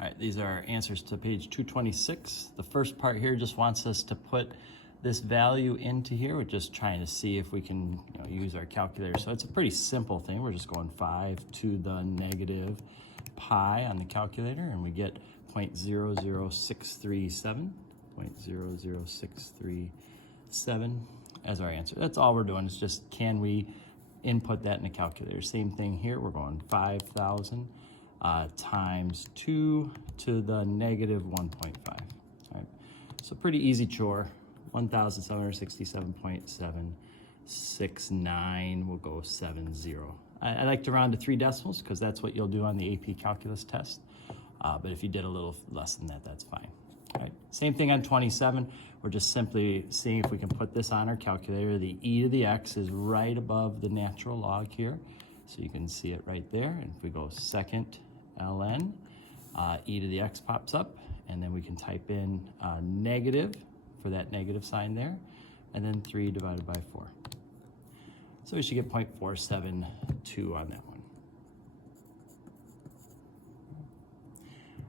All right, these are our answers to page 226. The first part here just wants us to put this value into here. We're just trying to see if we can use our calculator. So it's a pretty simple thing. We're just going 5 to the negative pi on the calculator, and we get 0.00637, 0.00637 as our answer. That's all we're doing, is just can we input that in the calculator. Same thing here, we're going 5,000 times 2 to the negative 1.5. All right, so pretty easy chore. 1,767.769, we'll go 70. I like to round to 3 decimals because that's what you'll do on the AP Calculus test. But if you did a little less than that, that's fine. All right, same thing on 27. We're just simply seeing if we can put this on our calculator. The e to the x is right above the natural log here. So you can see it right there. And if we go second ln, e to the x pops up, and then we can type in negative for that negative sign there, and then 3 divided by 4. So we should get 0.472 on that one.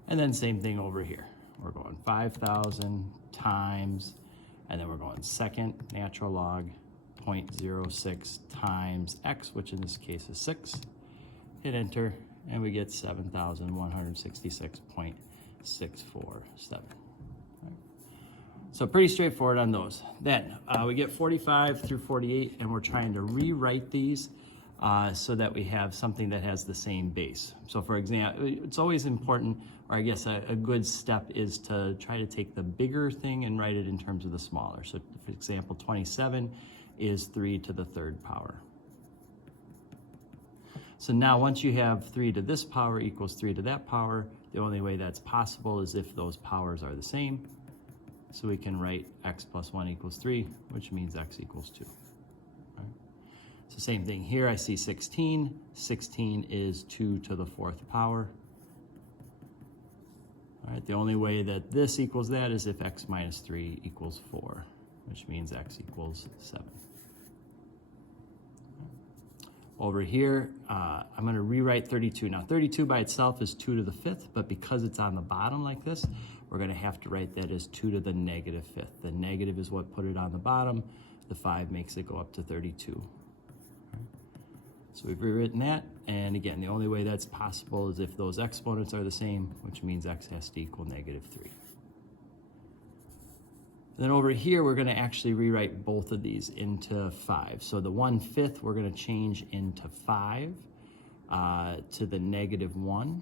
And then same thing over here. We're going 5,000 times, and then we're going second natural log, 0.06 times x, which in this case is 6. Hit enter, and we get 7,166.647. So pretty straightforward on those. Then we get 45 through 48, and we're trying to rewrite these so that we have something that has the same base. So for example, it's always important, or I guess a good step is to try to take the bigger thing and write it in terms of the smaller. So for example, 27 is 3 to the 3rd power. So now once you have 3 to this power equals 3 to that power, the only way that's possible is if those powers are the same. So we can write x plus 1 equals 3, which means x equals 2. All right. So same thing here, I see 16. 16 is 2 to the 4th power. All right, the only way that this equals that is if x minus 3 equals 4, which means x equals 7. Over here, I'm going to rewrite 32. Now 32 by itself is 2 to the 5th, but because it's on the bottom like this, we're going to have to write that as 2 to the negative 5th. The negative is what put it on the bottom. The 5 makes it go up to 32. So we've rewritten that, and again, the only way that's possible is if those exponents are the same, which means x has to equal negative 3. Then over here, we're going to actually rewrite both of these into 5. So the 1/5 we're going to change into 5 to the negative 1.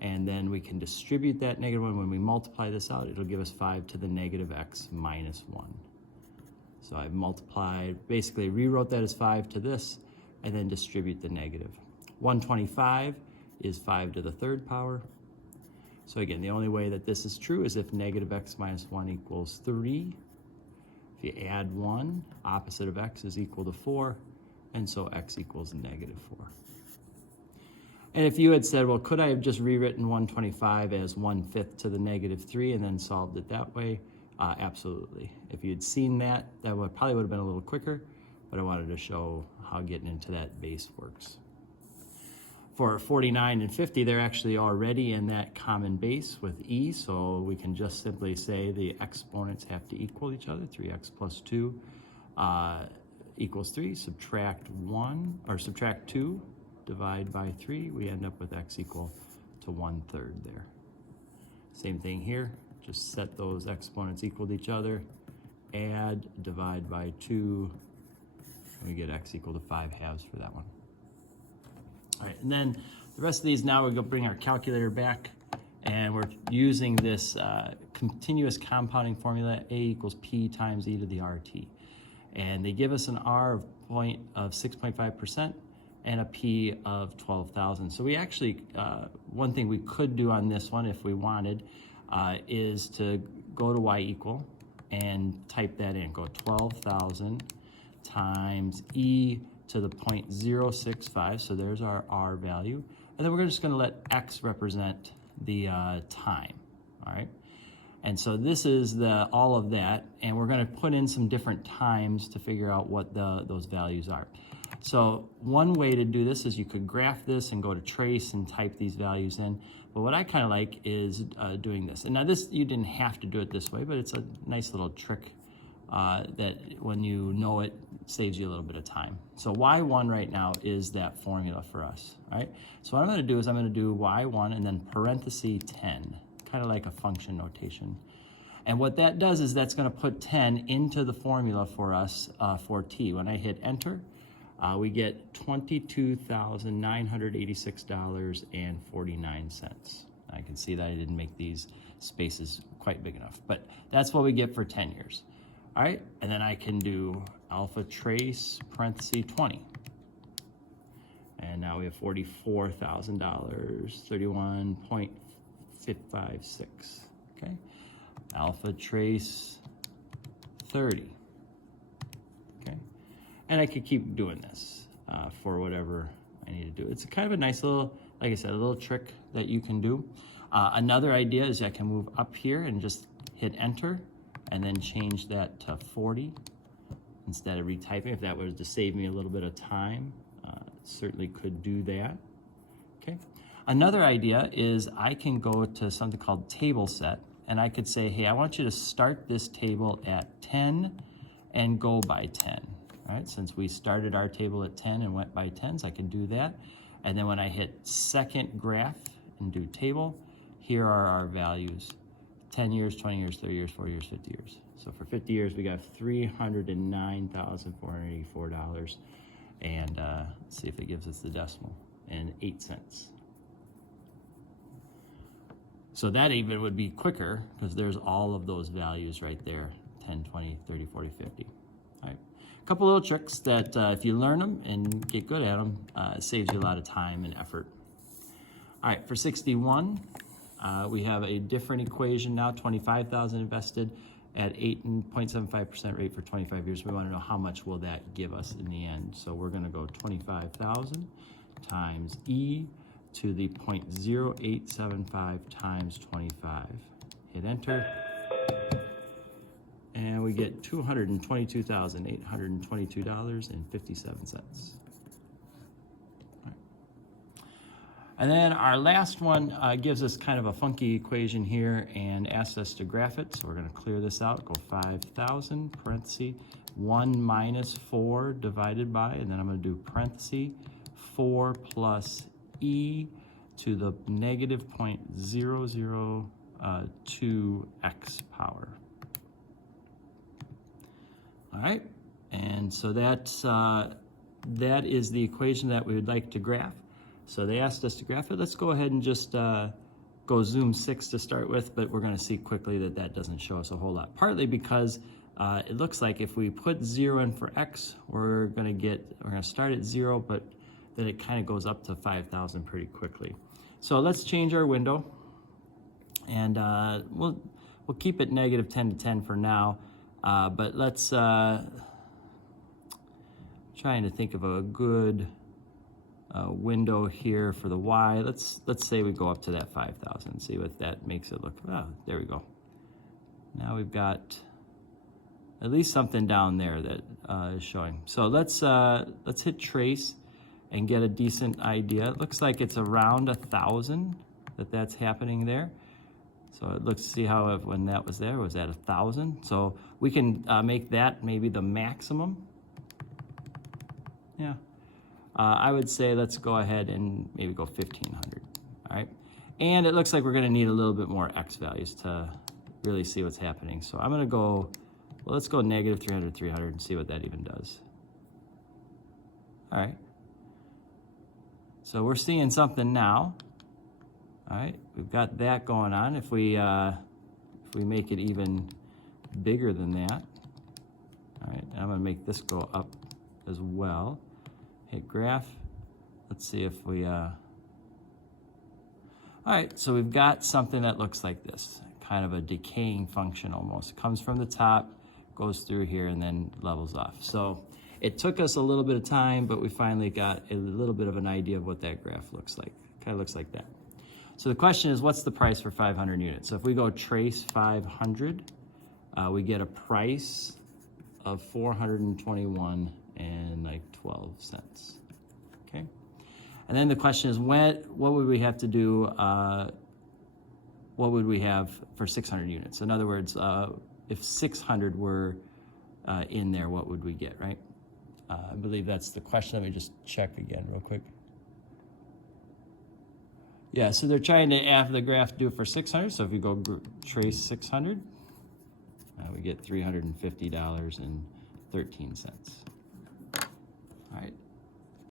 And then we can distribute that negative 1. When we multiply this out, it'll give us 5 to the negative x minus 1. So I've multiplied, basically rewrote that as 5 to this, and then distribute the negative. 125 is 5 to the 3rd power. So again, the only way that this is true is if negative x minus 1 equals 3. If you add 1, opposite of x is equal to 4, and so x equals negative 4. And if you had said, well, could I have just rewritten 125 as 1/5 to the negative 3 and then solved it that way? Absolutely. If you'd seen that, that probably would have been a little quicker, but I wanted to show how getting into that base works. For 49 and 50, they're actually already in that common base with e, so we can just simply say the exponents have to equal each other. 3x plus 2 equals 3. Subtract 1, or subtract 2, divide by 3. We end up with x equal to 1/3 there. Same thing here. Just set those exponents equal to each other. Add, divide by 2. And we get x equal to 5/2 for that one. All right, and then the rest of these now we're going to bring our calculator back, and we're using this continuous compounding formula, a equals p times e to the rt. And they give us an r of 6.5% and a p of 12,000. So we actually, one thing we could do on this one if we wanted is to go to y equal and type that in. Go 12,000 times e to the 0.065, so there's our r value. And then we're just gonna let x represent the time, all right? And so this is all of that, and we're gonna put in some different times to figure out what those values are. So one way to do this is you could graph this and go to trace and type these values in. But what I kind of like is doing this. And now this, you didn't have to do it this way, but it's a nice little trick that when you know it, saves you a little bit of time. So y1 right now is that formula for us, right? So what I'm gonna do is I'm gonna do y1 and then parenthesis 10, kind of like a function notation. And what that does is that's gonna put 10 into the formula for us for t. When I hit enter, we get $22,986.49. I can see that I didn't make these spaces quite big enough, but that's what we get for 10 years. All right, and then I can do alpha trace parenthesis 20. And now we have $44,000, 31.56, okay? Alpha trace 30, okay? And I could keep doing this for whatever I need to do. It's kind of a nice little, like I said, a little trick that you can do. Another idea is I can move up here and just hit enter and then change that to 40 instead of retyping. If that was to save me a little bit of time, certainly could do that. Okay. Another idea is I can go to something called table set, and I could say, hey, I want you to start this table at 10 and go by 10. All right, since we started our table at 10 and went by 10s, I can do that. And then when I hit second graph and do table, here are our values. 10 years, 20 years, 30 years, 40 years, 50 years. So for 50 years, we got $309,484. And let's see if it gives us the decimal, and 8 cents. So that even would be quicker because there's all of those values right there, 10, 20, 30, 40, 50. All right. A couple little tricks that if you learn them and get good at them, it saves you a lot of time and effort. All right, for 61, we have a different equation now, 25,000 invested at 8.75% rate for 25 years. We want to know how much will that give us in the end. So we're going to go 25,000 times E to the 0.0875 times 25. Hit enter. And we get $222,822.57. And then our last one gives us kind of a funky equation here and asks us to graph it. So we're going to clear this out, go 5,000, parenthesis, 1 minus 4 divided by, and then I'm going to do parenthesis, 4 plus e to the negative 0.002x power. All right, and so that's, that is the equation that we would like to graph. So they asked us to graph it. Let's go ahead and just go zoom 6 to start with, but we're going to see quickly that that doesn't show us a whole lot. Partly because it looks like if we put 0 in for x, we're going to start at 0, but then it kind of goes up to 5,000 pretty quickly. So let's change our window, and we'll keep it negative 10 to 10 for now. But let's trying to think of a good window here for the y. Let's say we go up to that 5,000. See what that makes it look. Oh, there we go. Now we've got at least something down there that is showing. So let's hit trace and get a decent idea. It looks like it's around 1,000 that's happening there. So it looks, see how when that was there, it was at 1,000. So we can make that maybe the maximum. Yeah. I would say let's go ahead and maybe go 1,500, all right? And it looks like we're gonna need a little bit more x values to really see what's happening. So I'm gonna go, well, let's go negative 300, 300 and see what that even does. All right. So we're seeing something now. All right, we've got that going on. If we make it even bigger than that, all right, and I'm gonna make this go up as well. Hit graph. Let's see if we, all right, so we've got something that looks like this, kind of a decaying function almost. It comes from the top, goes through here, and then levels off. So it took us a little bit of time, but we finally got a little bit of an idea of what that graph looks like. Kind of looks like that. So the question is, what's the price for 500 units? So if we go trace 500, we get a price of $421. and like 12 cents. Okay. And then the question is, what would we have to do? What would we have for 600 units? In other words, if 600 were in there, what would we get, right? I believe that's the question. Let me just check again real quick. Yeah, so they're trying to, after the graph, do it for 600. So if you go trace 600, we get $350.13. All right.